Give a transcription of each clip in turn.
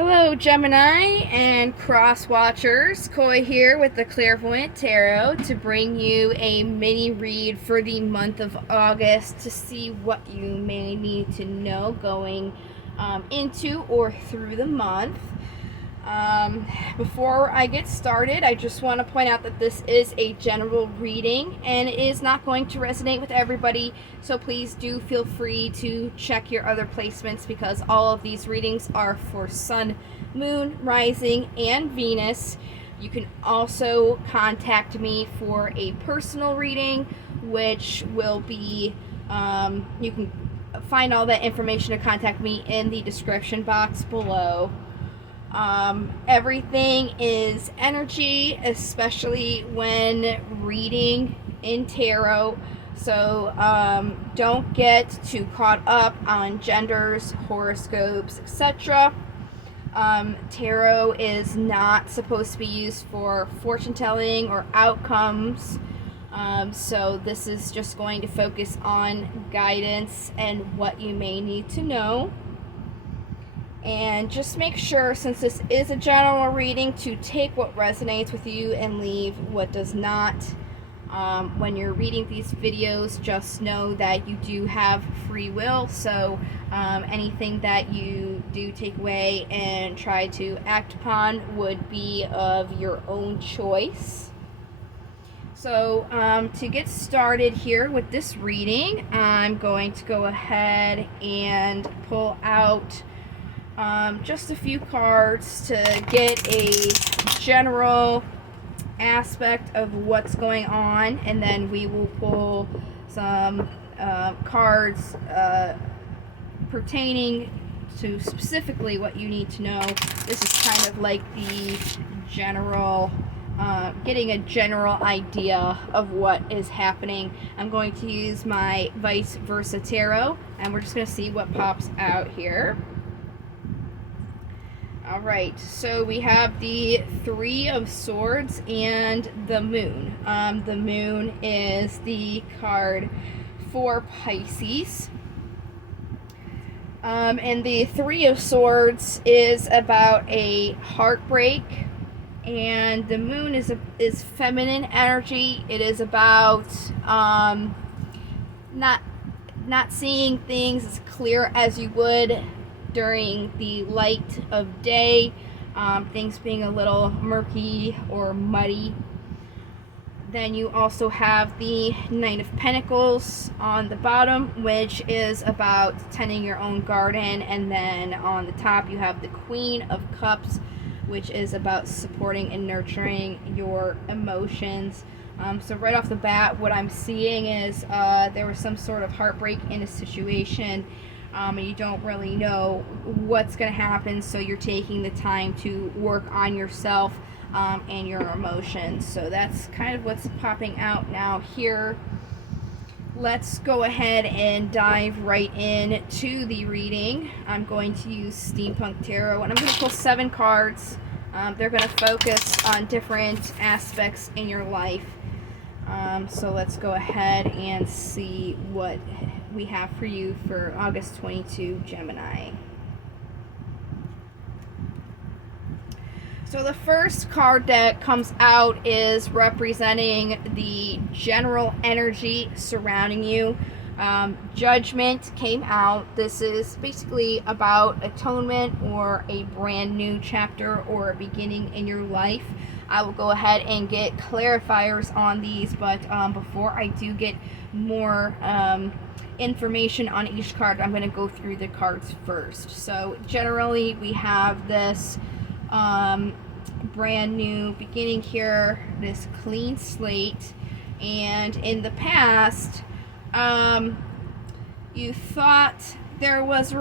Hello, Gemini and cross watchers. Koi here with the Clairvoyant Tarot to bring you a mini read for the month of August to see what you may need to know going into or through the month. Before I get started, I just want to point out that this is a general reading and it is not going to resonate with everybody, so please do feel free to check your other placements because all of these readings are for Sun, Moon, Rising, and Venus. You can also contact me for a personal reading, which will be, you can find all that information to contact me in the description box below. Everything is energy, especially when reading in tarot. So don't get too caught up on genders, horoscopes, etc. Tarot is not supposed to be used for fortune telling or outcomes. So this is just going to focus on guidance and what you may need to know. And just make sure, since this is a general reading, to take what resonates with you and leave what does not. When you're reading these videos, just know that you do have free will, so anything that you do take away and try to act upon would be of your own choice. So to get started here with this reading, I'm going to go ahead and pull out just a few cards to get a general aspect of what's going on, and then we will pull some cards pertaining to specifically what you need to know. This is kind of like the general, getting a general idea of what is happening. I'm going to use my vice versa tarot, and we're just going to see what pops out here. Alright, so we have the Three of Swords and the Moon. The Moon is the card for Pisces. And the Three of Swords is about a heartbreak. And the Moon is feminine energy. It is about not seeing things as clear as you would during the light of day, things being a little murky or muddy. Then you also have the Knight of Pentacles on the bottom, which is about tending your own garden, and then on the top you have the Queen of Cups, which is about supporting and nurturing your emotions. So right off the bat, what I'm seeing is there was some sort of heartbreak in a situation, and you don't really know what's going to happen, so you're taking the time to work on yourself and your emotions. So that's kind of what's popping out now here. Let's go ahead and dive right in to the reading. I'm going to use Steampunk Tarot, and I'm going to pull 7 cards. They're going to focus on different aspects in your life. So let's go ahead and see what we have for you for August 22, Gemini. So the first card that comes out is representing the general energy surrounding you. Judgment came out. This is basically about atonement or a brand new chapter or a beginning in your life. I will go ahead and get clarifiers on these, but before I do get more information on each card, I'm going to go through the cards first. So generally we have this brand new beginning here, this clean slate, and in the past you thought there was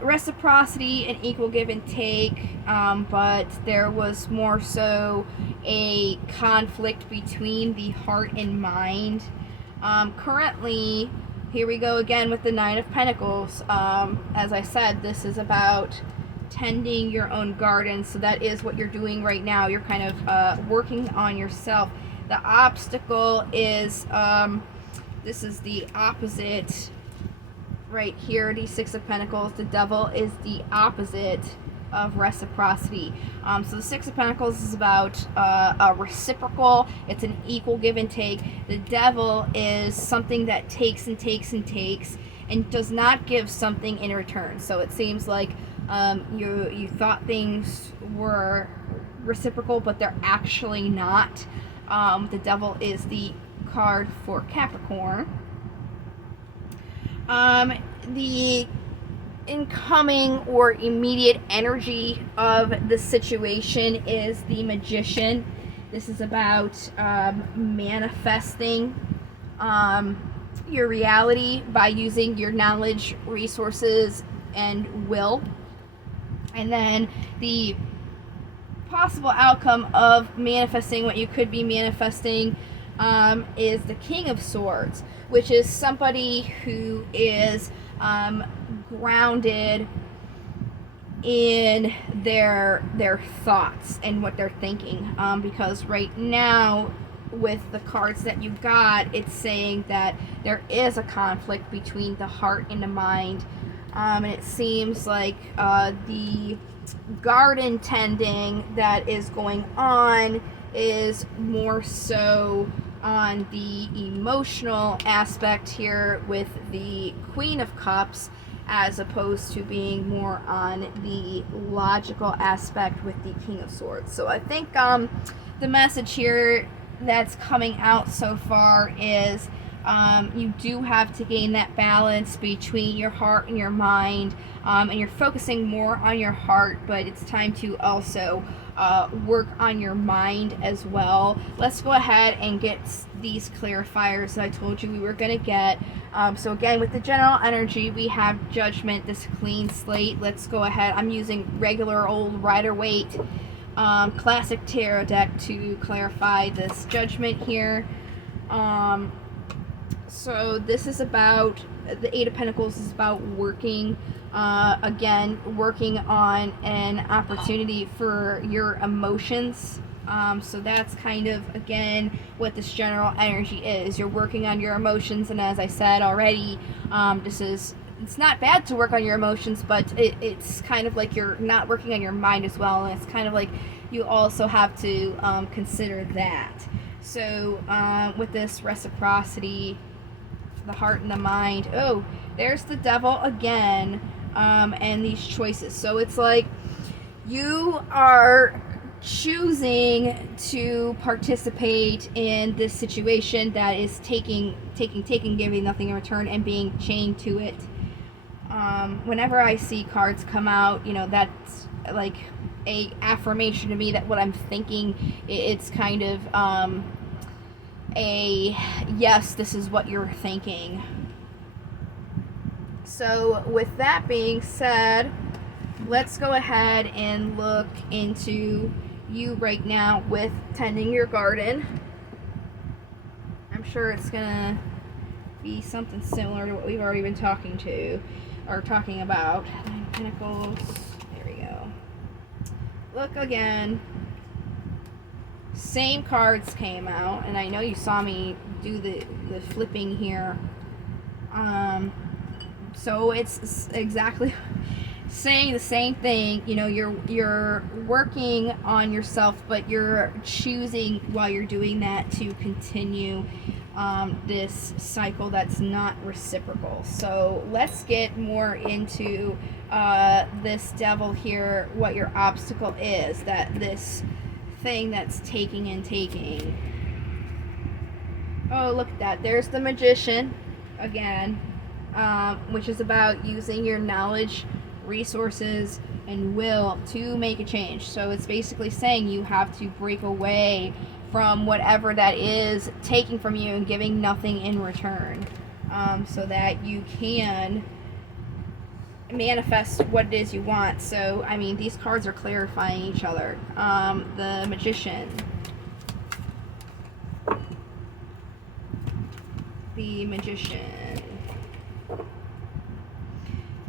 reciprocity and equal give and take, but there was more so a conflict between the heart and mind. Currently, here we go again with the Nine of Pentacles. As I said, this is about tending your own garden, so that is what you're doing right now. You're kind of working on yourself. The obstacle is, this is the opposite right here, the Six of Pentacles. The Devil is the opposite of reciprocity. So the Six of Pentacles is about a reciprocal. It's an equal give and take. The Devil is something that takes and takes and takes and does not give something in return. So it seems like you thought things were reciprocal, but they're actually not. The Devil is the card for Capricorn. The incoming or immediate energy of the situation is the Magician. This is about manifesting your reality by using your knowledge, resources, and will. And then the possible outcome of manifesting what you could be manifesting is the King of Swords, which is somebody who is grounded in their thoughts and what they're thinking, because right now with the cards that you got, it's saying that there is a conflict between the heart and the mind, and it seems like the garden tending that is going on is more so on the emotional aspect here with the Queen of Cups, as opposed to being more on the logical aspect with the King of Swords. So I think the message here that's coming out so far is you do have to gain that balance between your heart and your mind, and you're focusing more on your heart, but it's time to also work on your mind as well. Let's go ahead and get these clarifiers that I told you we were going to get. So again, with the general energy, we have Judgment, this clean slate. Let's go ahead. I'm using regular old Rider-Waite classic tarot deck to clarify this Judgment here. So this is about, the Eight of Pentacles is about working, again, working on an opportunity for your emotions. So that's kind of, again, what this general energy is. You're working on your emotions, and as I said already, it's not bad to work on your emotions, but it's kind of like you're not working on your mind as well, and it's kind of like you also have to consider that. So with this reciprocity, the heart and the mind, oh, there's the Devil again, and these choices. So it's like you are choosing to participate in this situation that is taking, giving nothing in return, and being chained to it. Whenever I see cards come out, that's like a affirmation to me that what I'm thinking, it's kind of a yes, this is what you're thinking. So with that being said, let's go ahead and look into you right now with tending your garden. I'm sure it's gonna be something similar to what we've already been talking about. Nine of Pentacles, there we go. Look again. Same cards came out, and I know you saw me do the flipping here. So it's exactly saying the same thing. You're working on yourself, but you're choosing while you're doing that to continue this cycle that's not reciprocal. So let's get more into this Devil here, what your obstacle is, that this thing that's taking and taking. Oh, look at that. There's the Magician again, which is about using your knowledge, resources, and will to make a change. So it's basically saying you have to break away from whatever that is taking from you and giving nothing in return, so that you can manifest what it is you want. So I mean, these cards are clarifying each other. The Magician,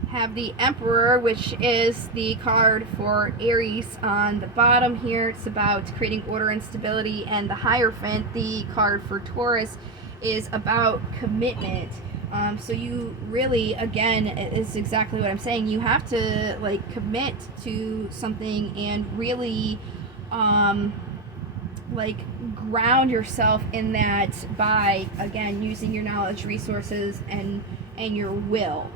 have the Emperor, which is the card for Aries on the bottom here. It's about creating order and stability. And the Hierophant, the card for Taurus, is about commitment. So you really, again, is exactly what I'm saying. You have to like commit to something and really like ground yourself in that by, again, using your knowledge, resources, and your will,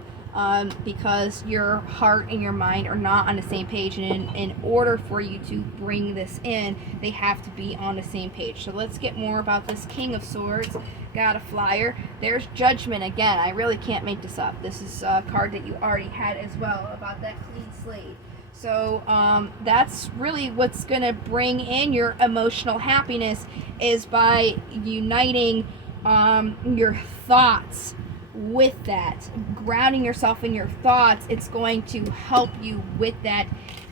because your heart and your mind are not on the same page, and in order for you to bring this in, they have to be on the same page. So let's get more about this King of Swords. Got a flyer. There's Judgment again. I really can't make this up. This is a card that you already had as well, about that clean slate. So that's really what's going to bring in your emotional happiness, is by uniting your thoughts with that, grounding yourself in your thoughts. It's going to help you with that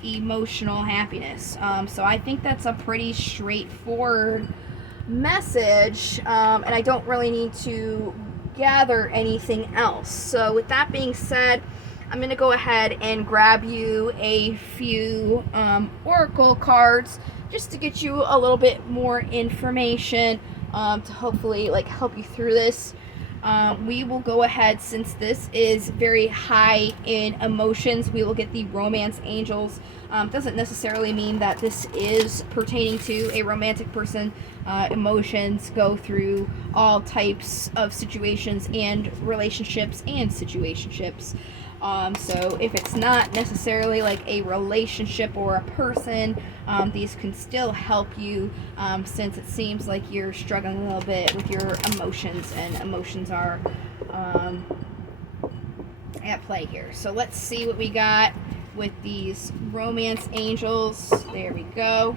emotional happiness. So I think that's a pretty straightforward message, and I don't really need to gather anything else. So with that being said, I'm going to go ahead and grab you a few oracle cards just to get you a little bit more information, to hopefully like help you through this. We will go ahead, since this is very high in emotions, we will get the Romance Angels. Doesn't necessarily mean that this is pertaining to a romantic person. Emotions go through all types of situations and relationships and situationships. So if it's not necessarily like a relationship or a person, these can still help you, since it seems like you're struggling a little bit with your emotions, and emotions are at play here. So let's see what we got with these Romance Angels. There we go.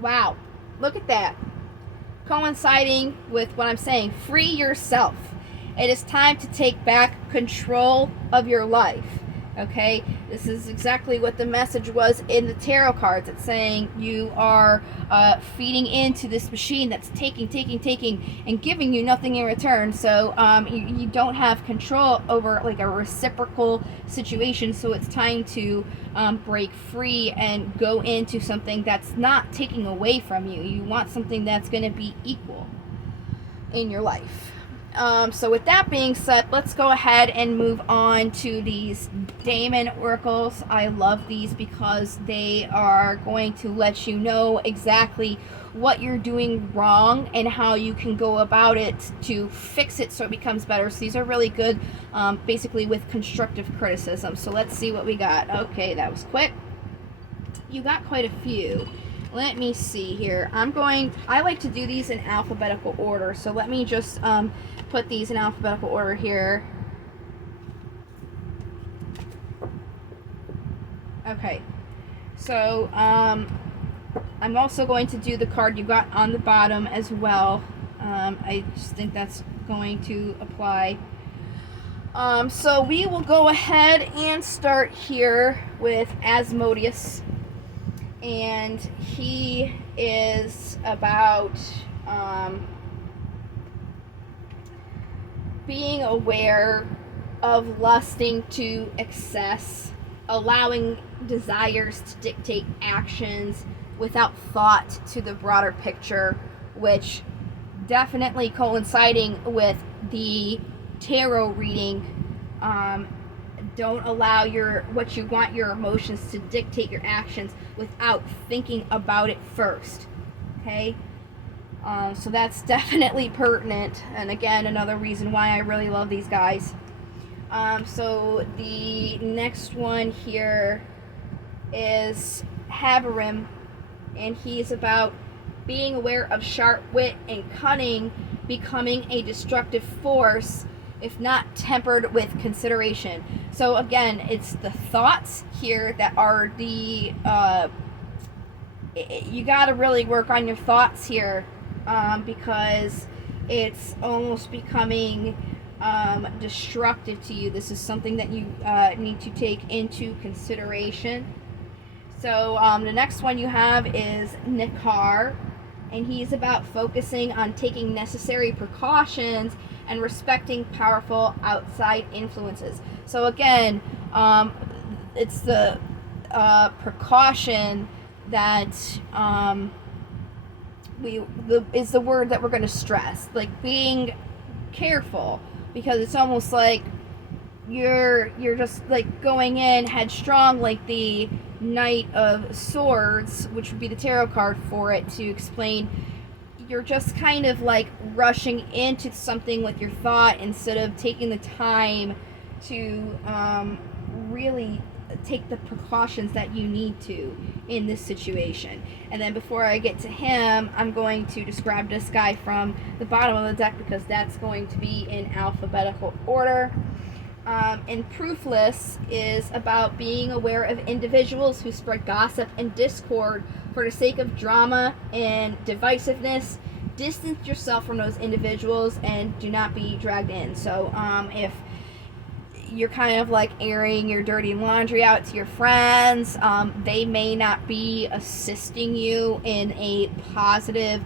Wow, look at that. Coinciding with what I'm saying, free yourself. It is time to take back control of your life. Okay, this is exactly what the message was in the tarot cards. It's saying you are feeding into this machine that's taking, and giving you nothing in return. So you don't have control over like a reciprocal situation. So it's time to break free and go into something that's not taking away from you. You want something that's going to be equal in your life. So with that being said, let's go ahead and move on to these Daemon Oracles. I love these because they are going to let you know exactly what you're doing wrong and how you can go about it to fix it so it becomes better. So these are really good, basically with constructive criticism. So let's see what we got. Okay, that was quick. You got quite a few. Let me see here. I like to do these in alphabetical order. So let me just put these in alphabetical order here. Okay. So I'm also going to do the card you got on the bottom as well. I just think that's going to apply. So we will go ahead and start here with Asmodius. And he is about being aware of lusting to excess, allowing desires to dictate actions without thought to the broader picture, which definitely coinciding with the tarot reading. Don't allow what you want your emotions to dictate your actions without thinking about it first. Okay? So that's definitely pertinent. And again, another reason why I really love these guys. So the next one here is Habarim. And he's about being aware of sharp wit and cunning becoming a destructive force if not tempered with consideration. So again, it's the thoughts here that are the you got to really work on your thoughts here, because it's almost becoming destructive to you. This is something that you need to take into consideration. So the next one you have is Nikar, and he's about focusing on taking necessary precautions and respecting powerful outside influences. So again, it's the precaution that is the word that we're going to stress. Like being careful, because it's almost like you're just like going in headstrong, like the Knight of Swords, which would be the tarot card for it to explain. You're just kind of like rushing into something with your thought instead of taking the time to really take the precautions that you need to in this situation. And then before I get to him, I'm going to describe this guy from the bottom of the deck, because that's going to be in alphabetical order. And Proofless is about being aware of individuals who spread gossip and discord for the sake of drama and divisiveness. Distance yourself from those individuals and do not be dragged in. So if you're kind of like airing your dirty laundry out to your friends, they may not be assisting you in a positive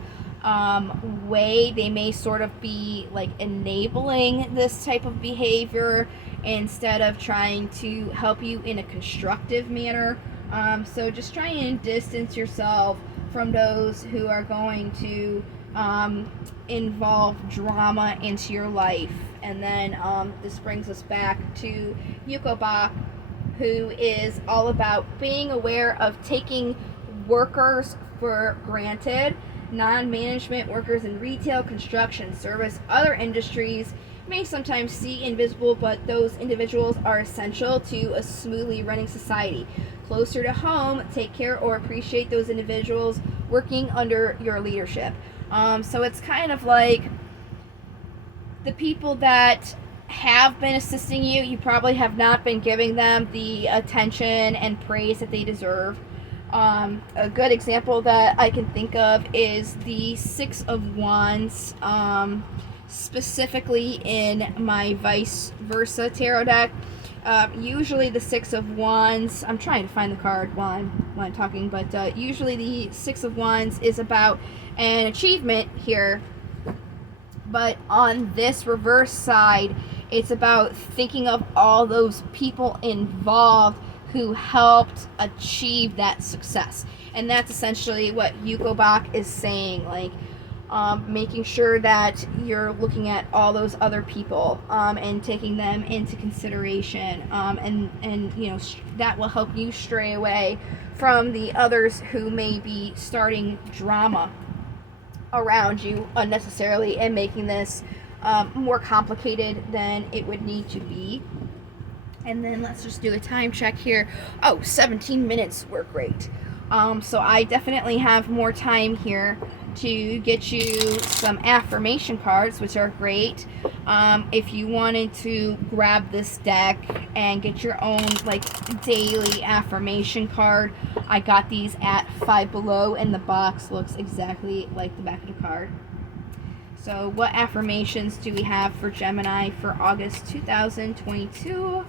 way. They may sort of be like enabling this type of behavior instead of trying to help you in a constructive manner. So just try and distance yourself from those who are going to involve drama into your life. And then this brings us back to Yukobach, who is all about being aware of taking workers for granted. Non-management workers in retail, construction, service, other industries may sometimes see invisible, but those individuals are essential to a smoothly running society. Closer to home, take care or appreciate those individuals working under your leadership. So it's kind of like the people that have been assisting you, you probably have not been giving them the attention and praise that they deserve. A good example that I can think of is the Six of Wands, specifically in my Vice Versa tarot deck. Usually the Six of Wands, I'm trying to find the card while I'm talking, but usually the Six of Wands is about an achievement here. But on this reverse side, it's about thinking of all those people involved who helped achieve that success. And that's essentially what Yukobach is saying, like making sure that you're looking at all those other people and taking them into consideration, and you know, that will help you stray away from the others who may be starting drama around you unnecessarily and making this more complicated than it would need to be. And then let's just do a time check here. Oh, 17 minutes were great. So I definitely have more time here to get you some affirmation cards, which are great. If you wanted to grab this deck and get your own like daily affirmation card, I got these at Five Below, and the box looks exactly like the back of the card. So what affirmations do we have for Gemini for August 2022?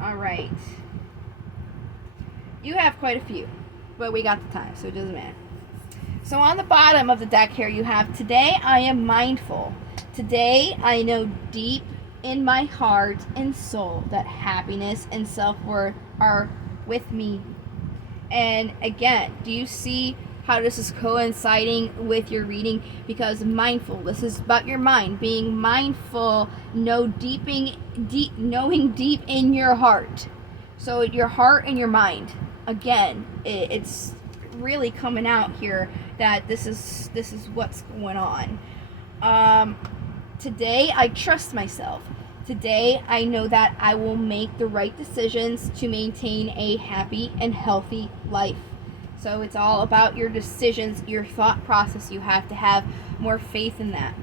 Alright. You have quite a few, but we got the time, so it doesn't matter. So on the bottom of the deck here, you have, today I am mindful. Today I know deep in my heart and soul that happiness and self-worth are with me. And again, do you see how this is coinciding with your reading? Because mindful, this is about your mind. Being mindful, knowing deep in your heart. So your heart and your mind. Again, it's really coming out here that this is what's going on. Today I trust myself. Today I know that I will make the right decisions to maintain a happy and healthy life. So it's all about your decisions, your thought process. You have to have more faith in that.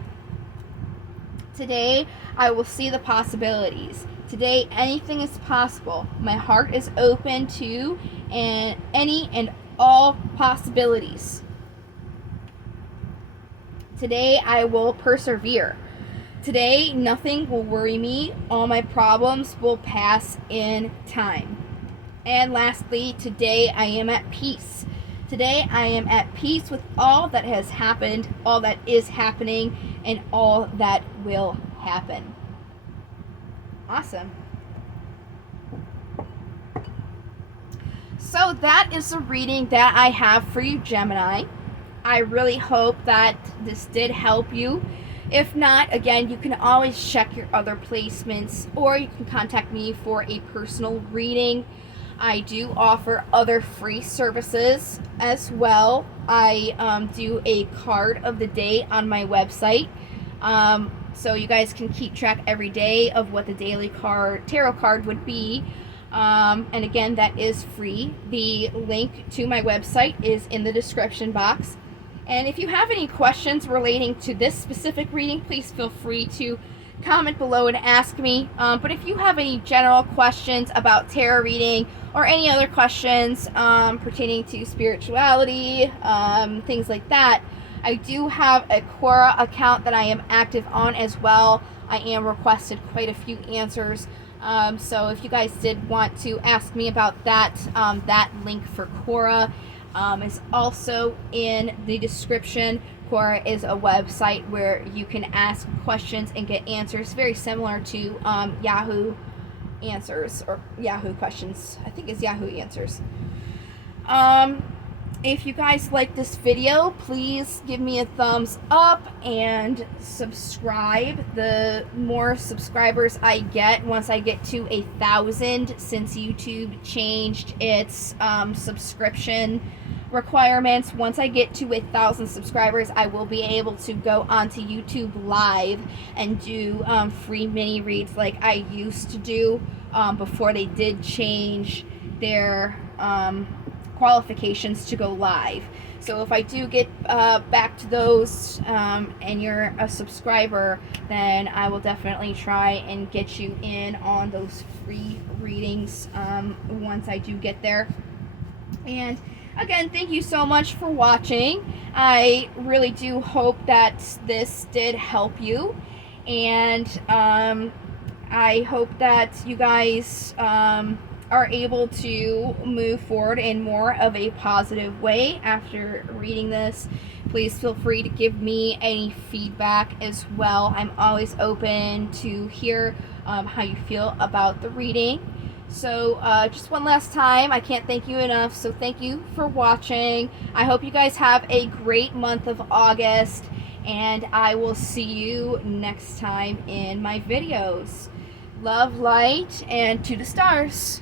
Today I will see the possibilities. Today anything is possible. My heart is open to any and all possibilities. Today I will persevere. Today nothing will worry me. All my problems will pass in time. And lastly, today I am at peace. Today I am at peace with all that has happened, all that is happening, and all that will happen. Awesome. So that is the reading that I have for you, Gemini. I really hope that this did help you. If not, again, you can always check your other placements, or you can contact me for a personal reading. I do offer other free services as well. I do a card of the day on my website. So you guys can keep track every day of what the daily tarot card would be. And again, that is free. The link to my website is in the description box. And if you have any questions relating to this specific reading, please feel free to comment below and ask me. But if you have any general questions about tarot reading or any other questions pertaining to spirituality, things like that, I do have a Quora account that I am active on as well. I am requested quite a few answers. So if you guys did want to ask me about that, that link for Quora is also in the description. Quora is a website where you can ask questions and get answers, very similar to Yahoo Answers, or Yahoo Questions. I think it's Yahoo Answers. If you guys like this video, please give me a thumbs up and subscribe. The more subscribers I get, once I get to 1,000, since YouTube changed its subscription requirements, once I get to 1,000 subscribers, I will be able to go onto YouTube Live and do free mini reads like I used to do before they did change their qualifications to go live. So if I do get back to those and you're a subscriber, then I will definitely try and get you in on those free readings once I do get there. And again, thank you so much for watching. I really do hope that this did help you, and I hope that you guys are able to move forward in more of a positive way after reading this. Please feel free to give me any feedback as well. I'm always open to hear how you feel about the reading. So just one last time, I can't thank you enough, so thank you for watching. I hope you guys have a great month of August, and I will see you next time in my videos. Love, light, and to the stars.